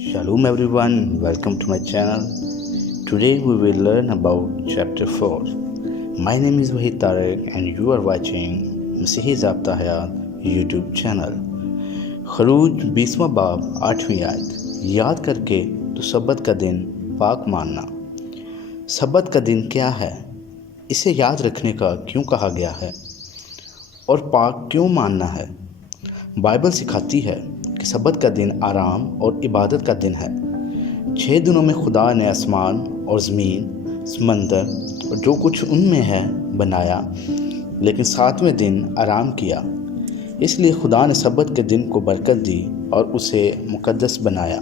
Shalom everyone, welcome to my channel. Today we will learn about chapter 4. My name is Wahid Tarek and you are watching Masihi Zabta Hayat YouTube channel. खरूज 20वां बाब 8वीं आयत, याद करके तो सब्बत का दिन पाक मानना। सब्बत का दिन क्या है? इसे याद रखने का क्यों कहा गया है और पाक क्यों मानना है? बाइबल सिखाती है कि सब्बत का दिन आराम और इबादत का दिन है। 6 दिनों में खुदा ने आसमान और ज़मीन, समंदर और जो कुछ उनमें है बनाया, लेकिन 7वें दिन आराम किया। इसलिए खुदा ने सब्बत के दिन को बरकत दी और उसे मुकद्दस बनाया।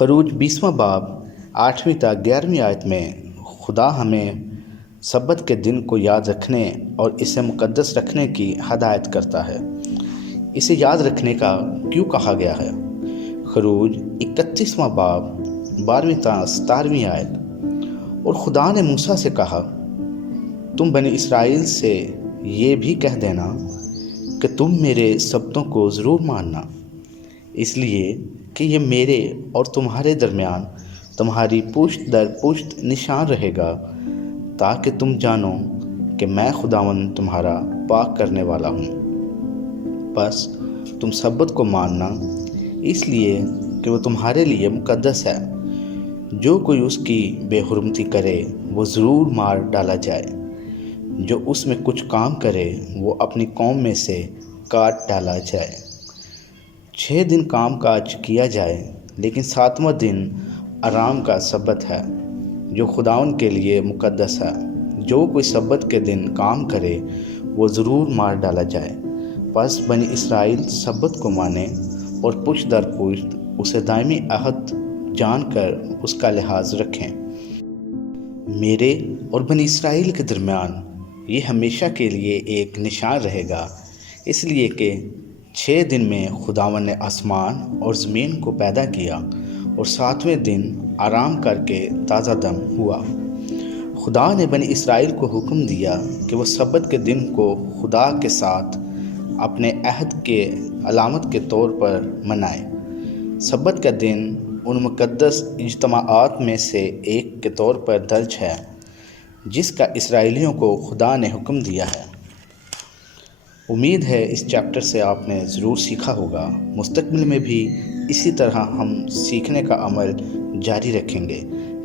खरूज 20वां बाब 8वीं तक 11वीं आयत में खुदा हमें सब्बत के दिन को याद रखने और इसे मुकद्दस रखने की हदायत करता है। इसे याद रखने का क्यों कहा गया है? खरूज 31वां बाब 12वीं से 17वीं आयत, और खुदा ने मूसा से कहा, तुम बनी इसराइल से ये भी कह देना कि तुम मेरे सब्तों को ज़रूर मानना, इसलिए कि ये मेरे और तुम्हारे दरमियान तुम्हारी पुश्त दर पुश्त निशान रहेगा, ताकि तुम जानो कि मैं खुदावंद तुम्हारा पाक करने वाला हूँ। बस तुम सब्बत को मानना, इसलिए कि वो तुम्हारे लिए मुकद्दस है। जो कोई उसकी बेहुरमती करे वो ज़रूर मार डाला जाए। जो उसमें कुछ काम करे वो अपनी कौम में से काट डाला जाए। 6 दिन काम काज किया जाए, लेकिन 7वां दिन आराम का सब्बत है, जो खुदावन के लिए मुकद्दस है। जो कोई सब्बत के दिन काम करे वो ज़रूर मार डाला जाए। बस बनी इसराइल सब्बत को माने और पुश्त दर पुश्त उसे दायमी अहद जानकर उसका लिहाज रखें। मेरे और बनी इसराइल के दरमियान ये हमेशा के लिए एक निशान रहेगा, इसलिए कि 6 दिन में खुदावन ने आसमान और ज़मीन को पैदा किया और 7वें दिन आराम करके ताज़ा दम हुआ। खुदा ने बनी इसराइल को हुक्म दिया कि वो सब्बत के दिन को खुदा के साथ अपने अहद के अलामत के तौर पर मनाए। सब्बत का दिन उन मुकद्दस इज्तमाआत में से एक के तौर पर दर्ज है जिसका इसराइलियों को खुदा ने हुक्म दिया है। उम्मीद है इस चैप्टर से आपने ज़रूर सीखा होगा। मुस्तकबिल में भी इसी तरह हम सीखने का अमल जारी रखेंगे।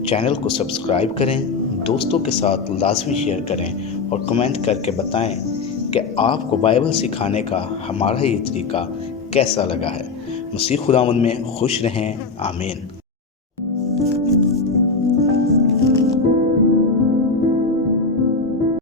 चैनल को सब्सक्राइब करें, दोस्तों के साथ लाजमी शेयर करें और कमेंट करके बताएं कि आपको बाइबल सिखाने का हमारा ये तरीका कैसा लगा है। मसीह खुदावंद में खुश रहें। आमीन।